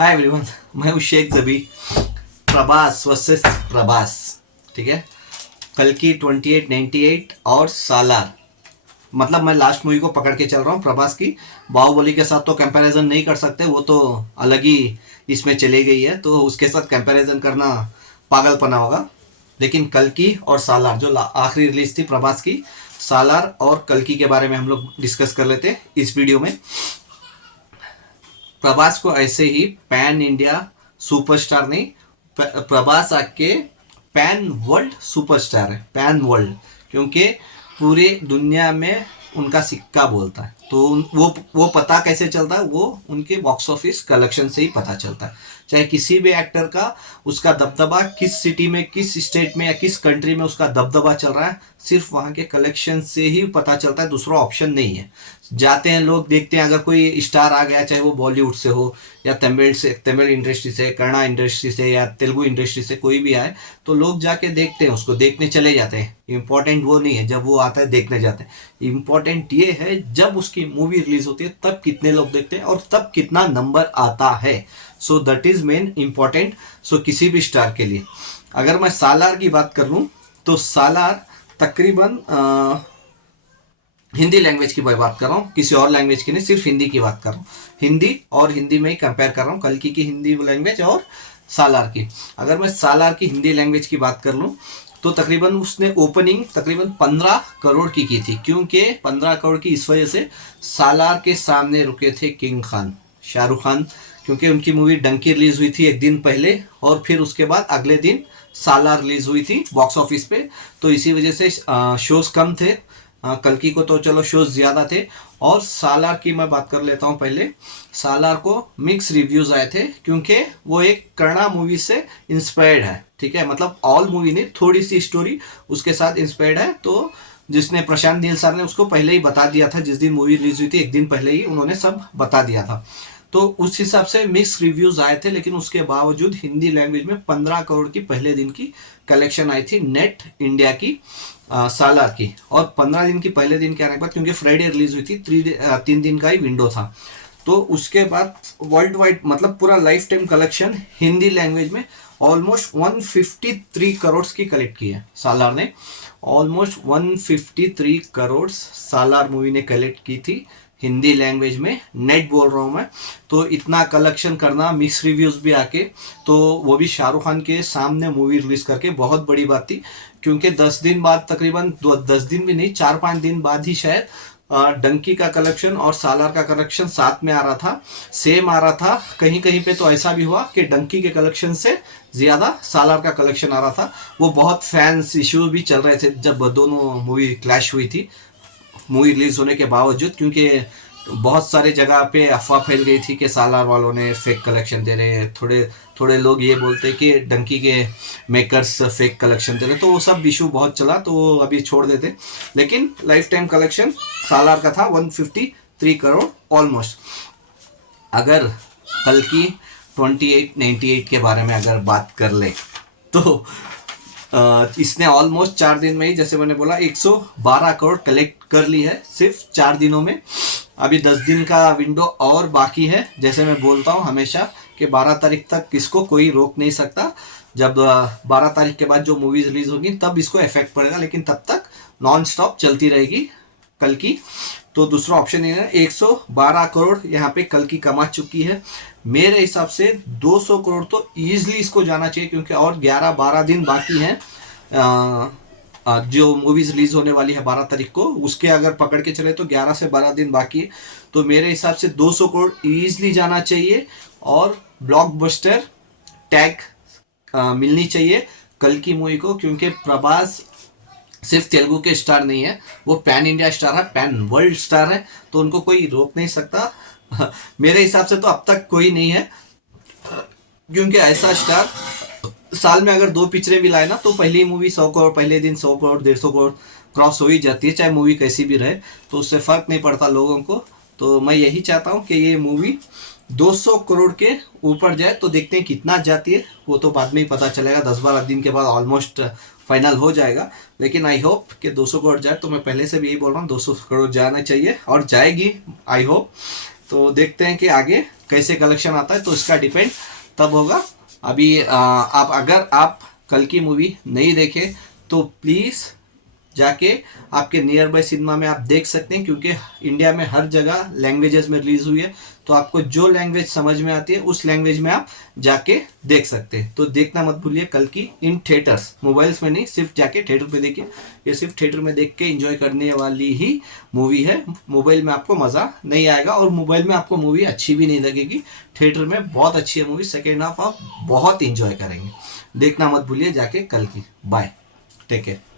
Hi everyone, मैं हूँ शेख जबी। प्रभास वर्सेस प्रभास, ठीक है। कल की 2898 और सालार, मतलब मैं लास्ट मूवी को पकड़ के चल रहा हूँ प्रभास की। बाहुबली के साथ तो कंपैरिजन नहीं कर सकते, वो तो अलग ही इसमें चली गई है, तो उसके साथ कंपैरिजन करना पागलपना होगा। लेकिन कल की और सालार जो आखिरी रिलीज थी प्रभास की, सालार और कल की के बारे में हम लोग डिस्कस कर लेते हैं इस वीडियो में। प्रभास को ऐसे ही पैन इंडिया सुपरस्टार नहीं, प्रभास आके पैन वर्ल्ड सुपरस्टार है, पैन वर्ल्ड, क्योंकि पूरी दुनिया में उनका सिक्का बोलता है। तो वो पता कैसे चलता है, वो उनके बॉक्स ऑफिस कलेक्शन से ही पता चलता है। चाहे किसी भी एक्टर का उसका दबदबा किस सिटी में, किस स्टेट में या किस कंट्री में उसका दबदबा चल रहा है, सिर्फ वहाँ के कलेक्शन से ही पता चलता है, दूसरा ऑप्शन नहीं है। जाते हैं लोग, देखते हैं, अगर कोई स्टार आ गया, चाहे वो बॉलीवुड से हो या तमिल इंडस्ट्री से, कन्नड़ा इंडस्ट्री से या तेलुगु इंडस्ट्री से, कोई भी आए तो लोग जाके देखते हैं, उसको देखने चले जाते हैं। इम्पोर्टेंट वो नहीं है जब वो आता है देखने जाते हैं, इम्पोर्टेंट ये है जब उसकी मूवी रिलीज होती है तब कितने लोग देखते हैं और तब कितना नंबर आता है। So that is main important. So किसी भी स्टार के लिए, अगर मैं सालार की बात कर लूँ तो सालार तकरीबन हिंदी लैंग्वेज की बात कर रहा हूँ, किसी और लैंग्वेज की नहीं, सिर्फ हिंदी की बात कर रहा हूँ। हिंदी और हिंदी में ही कंपेयर कर रहा हूँ, कल्कि की हिंदी लैंग्वेज और सालार की। अगर मैं सालार की हिंदी लैंग्वेज की बात कर लूँ तो तकरीबन उसने ओपनिंग तकरीबन 15 करोड़ की थी, क्योंकि 15 करोड़ की इस वजह से सालार के सामने रुके थे किंग खान, शाहरुख खान, क्योंकि उनकी मूवी डंकी रिलीज हुई थी एक दिन पहले और फिर उसके बाद अगले दिन सालार रिलीज हुई थी बॉक्स ऑफिस पे। तो इसी वजह से शोज कम थे, कल्कि को तो चलो शोज ज़्यादा थे। और सालार की मैं बात कर लेता हूँ पहले। सालार को मिक्स रिव्यूज़ आए थे, क्योंकि वो एक कन्नड़ा मूवी से इंस्पायर्ड है, ठीक है। मतलब ऑल मूवी नहीं, थोड़ी सी स्टोरी उसके साथ इंस्पायर्ड है। तो जिसने प्रशांत नील सर ने उसको पहले ही बता दिया था, जिस दिन मूवी रिलीज हुई थी एक दिन पहले ही उन्होंने सब बता दिया था। तो उस हिसाब से मिक्स रिव्यूज़ आए थे, लेकिन उसके बावजूद हिंदी लैंग्वेज में 15 करोड़ की पहले दिन की कलेक्शन आई थी नेट इंडिया की, सालार की। और 15 दिन की पहले दिन के आने के बाद, क्योंकि फ्राइडे रिलीज हुई थी, 3 दिन का ही विंडो था, तो उसके बाद वर्ल्ड वाइड मतलब पूरा life time collection Hindi language में ऑलमोस्ट 153 करोड़ की कलेक्ट की है सालार ने। ऑलमोस्ट 153 करोड़ सालार मूवी ने कलेक्ट की थी हिंदी लैंग्वेज में, नेट बोल रहा हूँ मैं। तो इतना कलेक्शन करना, मिक्स रिव्यूज़ भी आके, तो वो भी शाहरुख खान के सामने मूवी रिलीज़ करके बहुत बड़ी बात थी। क्योंकि 10 दिन बाद, तकरीबन 10 दिन भी नहीं, 4-5 दिन बाद ही शायद डंकी का कलेक्शन और सालार का कलेक्शन साथ में आ रहा था, सेम आ रहा था। कहीं कहीं पे तो ऐसा भी हुआ कि डंकी के कलेक्शन से ज़्यादा सालार का कलेक्शन आ रहा था। वो बहुत फैंस इश्यू भी चल रहे थे जब दोनों मूवी क्लैश हुई थी, मूवी रिलीज होने के बावजूद, क्योंकि बहुत सारे जगह पे अफवाह फैल गई थी कि सालार वालों ने फेक कलेक्शन दे रहे हैं, थोड़े थोड़े लोग ये बोलते कि डंकी के मेकर्स फेक कलेक्शन दे रहे, तो वो सब इशू बहुत चला, तो वो अभी छोड़ देते। लेकिन लाइफ टाइम कलेक्शन सालार का था 153 करोड़ ऑलमोस्ट। अगर कल की 2898 के बारे में अगर बात कर ले तो इसने ऑलमोस्ट 4 दिन में ही, जैसे मैंने बोला, 112 करोड़ कलेक्ट कर ली है सिर्फ 4 दिनों में। अभी 10 दिन का विंडो और बाकी है। जैसे मैं बोलता हूँ हमेशा कि 12 तारीख तक इसको कोई रोक नहीं सकता। जब 12 तारीख के बाद जो मूवीज रिलीज होगी तब इसको इफेक्ट पड़ेगा, लेकिन तब तक नॉन स्टॉप चलती रहेगी कल की। तो दूसरा ऑप्शन ये है, 112 करोड़ यहाँ पे कल की कमा चुकी है। मेरे हिसाब से 200 करोड़ तो ईजिली इसको जाना चाहिए, क्योंकि और 11-12 दिन बाकी हैं। जो मूवीज रिलीज होने वाली है 12 तारीख को, उसके अगर पकड़ के चले तो 11 से 12 दिन बाकी है। तो मेरे हिसाब से 200 करोड़ ईजिली जाना चाहिए और ब्लॉकबस्टर टैग मिलनी चाहिए कल की मूवी को, क्योंकि प्रभास सिर्फ तेलुगु के स्टार नहीं है, वो पैन इंडिया स्टार है, पैन वर्ल्ड स्टार है, तो उनको कोई रोक नहीं सकता। मेरे हिसाब से तो अब तक कोई नहीं है, क्योंकि ऐसा स्टार साल में अगर 2 पिक्चरें भी लाए ना, तो पहली मूवी 100 करोड़, पहले दिन 100 करोड़ 150 करोड़ क्रॉस हो ही जाती है, चाहे मूवी कैसी भी रहे, तो उससे फ़र्क नहीं पड़ता लोगों को। तो मैं यही चाहता हूँ कि ये मूवी 200 करोड़ के ऊपर जाए, तो देखते हैं कितना जाती है, वो तो बाद में ही पता चलेगा, 10-12 दिन के बाद ऑलमोस्ट फाइनल हो जाएगा। लेकिन आई होप कि 200 करोड़ जाए, तो मैं पहले से भी यही बोल रहा हूँ 200 करोड़ जाना चाहिए और जाएगी, आई होप। तो देखते हैं कि आगे कैसे कलेक्शन आता है तो इसका डिपेंड तब होगा। अभी आप अगर आप कल की मूवी नहीं देखे तो प्लीज़ जाके आपके नियर बाय सिनेमा में आप देख सकते हैं, क्योंकि इंडिया में हर जगह लैंग्वेजेस में रिलीज हुई है, तो आपको जो लैंग्वेज समझ में आती है उस लैंग्वेज में आप जाके देख सकते हैं। तो देखना मत भूलिए कल की इन थिएटर्स, मोबाइल्स में नहीं, सिर्फ जाके थिएटर पे देखिए। ये सिर्फ थिएटर में देख के एंजॉय करने वाली ही मूवी है, मोबाइल में आपको मज़ा नहीं आएगा और मोबाइल में आपको मूवी अच्छी भी नहीं लगेगी। थिएटर में बहुत अच्छी है मूवी, सेकेंड हाफ आप बहुत इंजॉय करेंगे। देखना मत भूलिए जाके कल की। Bye, take care.